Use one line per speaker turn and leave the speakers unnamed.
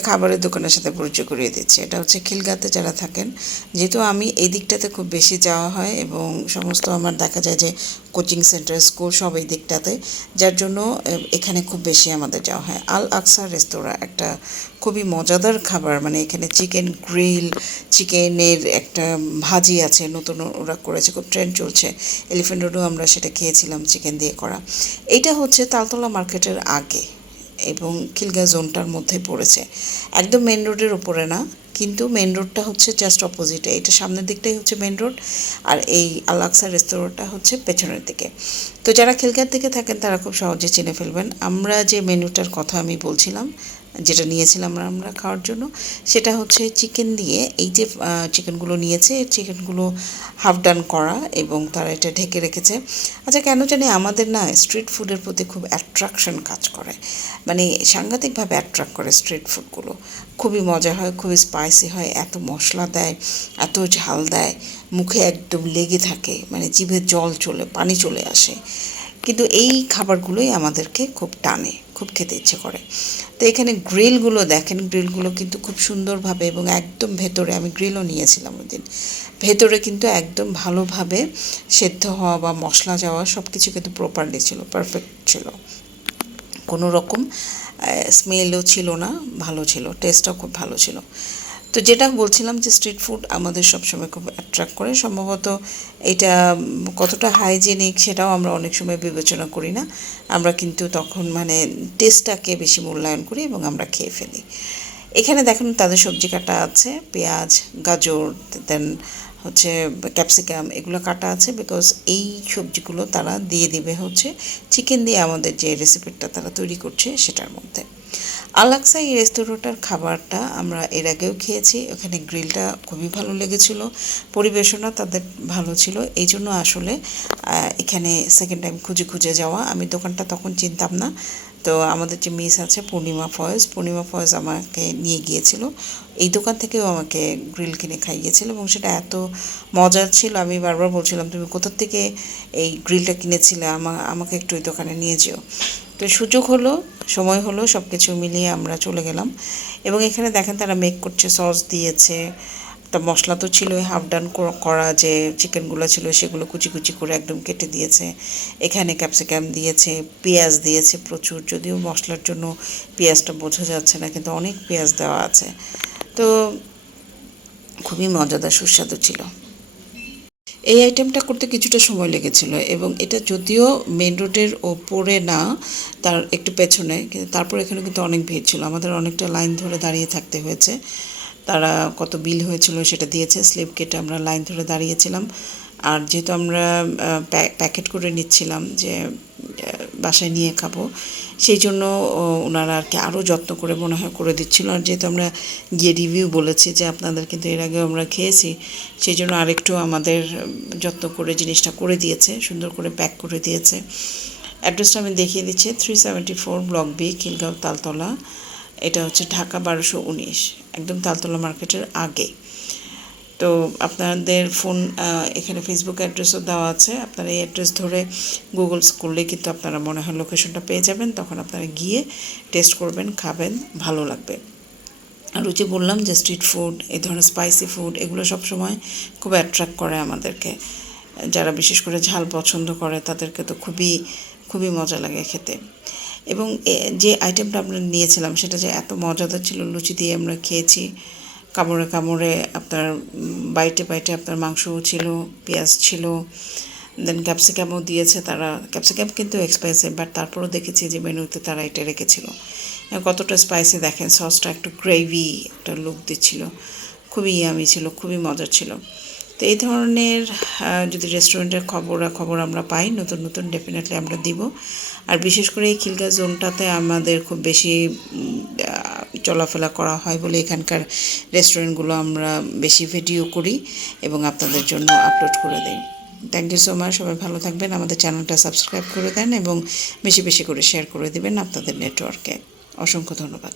একটা খাবারের দোকানের সাথে পরিচয় করিয়ে দিচ্ছি। এটা হচ্ছে খিলগাতে যারা থাকেন, যেহেতু আমি এই দিকটাতে খুব বেশি যাওয়া হয় এবং সমস্ত আমার দেখা যায় যে কোচিং সেন্টার, স্কুল সব এই দিকটাতে, যার জন্য এখানে খুব বেশি আমাদের যাওয়া হয়। আল আকসা রেস্তোরাঁ একটা খুবই মজাদার খাবার মানে এখানে চিকেন গ্রিল, চিকেনের একটা ভাজি আছে, নতুন ওরা করেছে, খুব ট্রেন্ড চলছে। এলিফেন্ট রোডও আমরা সেটা খেয়েছিলাম, চিকেন দিয়ে করা। এইটা হচ্ছে তালতলা মার্কেটের আগে। এবং খিলগা জোনটার মধ্যে পড়েছে। একদম মেন রোডের উপরে না, কিন্তু মেন রোডটা হচ্ছে জাস্ট অপোজিটে এটা সামনের দিকটাই হচ্ছে মেন রোড আর এই আলাক্সা রেস্তোরাঁটা হচ্ছে পেছনের দিকে। তো যারা খিলগার দিকে থাকেন, তারা খুব সহজে চিনে ফেলবেন। আমরা যে মেনুটার কথা আমি বলছিলাম যেটা নিয়েছিলাম আমরা খাওয়ার জন্য, সেটা হচ্ছে চিকেন দিয়ে এই যে চিকেনগুলো নিয়েছে চিকেনগুলো হাফ ডান করা এবং তারা এটা ঢেকে রেখেছে। আচ্ছা কেন জানি আমাদের না স্ট্রিট ফুডের প্রতি খুব অ্যাট্রাকশন কাজ করে। মানে সাংঘাতিকভাবে অ্যাট্রাক্ট করে স্ট্রিট ফুডগুলো খুবই মজা হয়, খুবই স্পাইসি হয়, এত মশলা দেয়, এত ঝাল দেয়, মুখে একদম লেগে থাকে মানে জিভে জল চলে, পানি চলে আসে। কিন্তু এই খাবারগুলোই আমাদেরকে খুব টানে, খুব খেতে ইচ্ছে করে। তো এখানে গ্রিলগুলো দেখেন, গ্রিলগুলো কিন্তু খুব সুন্দরভাবে এবং একদম ভেতরে, আমি গ্রিলও নিয়েছিলাম ওই দিন, ভেতরে কিন্তু একদম ভালোভাবে সেদ্ধ হওয়া বা মশলা যাওয়া সব কিছু কিন্তু প্রপারলি ছিল পারফেক্ট ছিল। কোনো রকম স্মেলও ছিল না, ভালো ছিল টেস্টটাও খুব ভালো ছিল। তো যেটা বলছিলাম যে স্ট্রিট ফুড আমাদের সবসময় খুব অ্যাট্রাক্ট করে, সম্ভবত এটা কতটা হাইজেনিক সেটাও আমরা অনেক সময় বিবেচনা করি না। আমরা কিন্তু তখন মানে টেস্টটাকে বেশি মূল্যায়ন করি এবং আমরা খেয়ে ফেলি। এখানে দেখুন তাদের সবজি কাটা আছে, পেঁয়াজ, গাজর দেন হচ্ছে ক্যাপসিকাম এগুলো কাটা আছে বিকজ এই সবজিগুলো তারা দিয়ে দিবে হচ্ছে চিকেন দিয়ে আমাদের যে রেসিপিটা তারা তৈরি করছে সেটার মধ্যে। আলাক্সা এই রেস্তোরাঁটার খাবারটা আমরা এর আগেও খেয়েছি। ওখানে গ্রিলটা খুবই ভালো লেগেছিল। পরিবেশনা তাদের ভালো ছিল। এই জন্য আসলে এখানে সেকেন্ড টাইম খুঁজে খুঁজে যাওয়া। আমি দোকানটা তখন চিনতাম না। তো আমাদের যে মিস আছে পূর্ণিমা ফয়েজ পূর্ণিমা ফয়েজ আমাকে নিয়ে গিয়েছিল। এই দোকান থেকেও আমাকে গ্রিল কিনে খাইয়েছিল এবং সেটা এত মজার ছিল। আমি বারবার বলছিলাম, তুমি কোথার থেকে এই গ্রিলটা কিনেছিলে? আমা, আমাকে একটু ওই দোকানে নিয়ে যেও। তো সুযোগ হলো, সময় হলো সব কিছু মিলিয়ে আমরা চলে গেলাম। এবং এখানে দেখেন তারা মেক করছে সস দিয়েছে। একটা মশলা তো ছিল হাফ ডান করা যে চিকেনগুলো ছিল সেগুলো কুচি কুচি করে একদম কেটে দিয়েছে। এখানে ক্যাপসিকাম দিয়েছে, পেঁয়াজ দিয়েছে প্রচুর, যদিও মশলার জন্য পেঁয়াজটা বোঝা যাচ্ছে না, কিন্তু অনেক পেঁয়াজ দেওয়া আছে। তো খুবই মজাদার সুস্বাদু ছিল। এই আইটেমটা করতে কিছুটা সময় লেগেছিল এবং এটা যদিও মেন রোডের ওপরে না, তার একটু পেছনে তারপর এখানে কিন্তু অনেক ভিড় ছিল। আমাদের অনেকটা লাইন ধরে দাঁড়িয়ে থাকতে হয়েছে। তারা কত বিল হয়েছিল সেটা দিয়েছে। স্লিপ কেটে আমরা লাইন ধরে দাঁড়িয়েছিলাম। আর যেহেতু আমরা প্যাকেট করে নিচ্ছিলাম যে বাসায় নিয়ে খাব, সেই জন্য ওনারা আর কি আরও যত্ন করে মনে হয় করে দিচ্ছিল। আর যেহেতু আমরা গিয়ে রিভিউ বলেছি যে, আপনাদের কিন্তু এর আগে আমরা খেয়েছি, সেই জন্য আরেকটু আমাদের যত্ন করে জিনিসটা করে দিয়েছে, সুন্দর করে প্যাক করে দিয়েছে। অ্যাড্রেসটা আমি দেখিয়ে দিচ্ছি three seventy four block B Khilgaon, Taltola. এটা হচ্ছে ঢাকা বারোশো উনিশ। একদম তালতলা মার্কেটের আগে। তো আপনাদের ফোন এখানে ফেসবুক অ্যাড্রেসও দেওয়া আছে। আপনারা এই অ্যাড্রেস ধরে গুগলস করলে কিন্তু আপনারা মনে হয় লোকেশনটা পেয়ে যাবেন। তখন আপনারা গিয়ে টেস্ট করবেন, খাবেন, ভালো লাগবে। আর ওই যে বললাম যে স্ট্রিট ফুড এই ধরনের স্পাইসি ফুড এগুলো সব সময় খুব অ্যাট্রাক্ট করে আমাদেরকে। যারা বিশেষ করে ঝাল পছন্দ করে, তাদেরকে তো খুবই খুবই মজা লাগে খেতে। এবং যে আইটেমটা আমরা নিয়েছিলাম সেটা যে এত মজাদার ছিল, লুচি দিয়ে আমরা খেয়েছি। কামড়ে কামড়ে আপনার বাইটে বাইটে আপনার মাংসও ছিল, পেঁয়াজ ছিল দেন ক্যাপসিকামও দিয়েছে তারা। ক্যাপসিকাম কিন্তু এক্সপাইসিভ বাট তারপরেও দেখেছি যে মেনুতে তারা এটা রেখেছিল। কতটা স্পাইসি দেখেন সসটা একটু গ্রেভি একটা লুক দিচ্ছিল। খুবই ইয়ামি ছিল, খুবই মজার ছিল। তো এই ধরনের যদি রেস্টুরেন্টের খবর খবর আমরা পাই, নতুন নতুন ডেফিনেটলি আমরা দিব। আর বিশেষ করে এই খিলগা জোনটাতে আমাদের খুব বেশি চলাফেরা করা হয় বলে এখানকার রেস্টুরেন্টগুলো আমরা বেশি ভিডিও করি এবং আপনাদের জন্য আপলোড করে দিই। থ্যাংক ইউ সো মাচ সবাই ভালো থাকবেন। আমাদের চ্যানেলটা সাবস্ক্রাইব করে দেন এবং বেশি বেশি করে শেয়ার করে দিবেন আপনাদের নেটওয়ার্কে অসংখ্য ধন্যবাদ।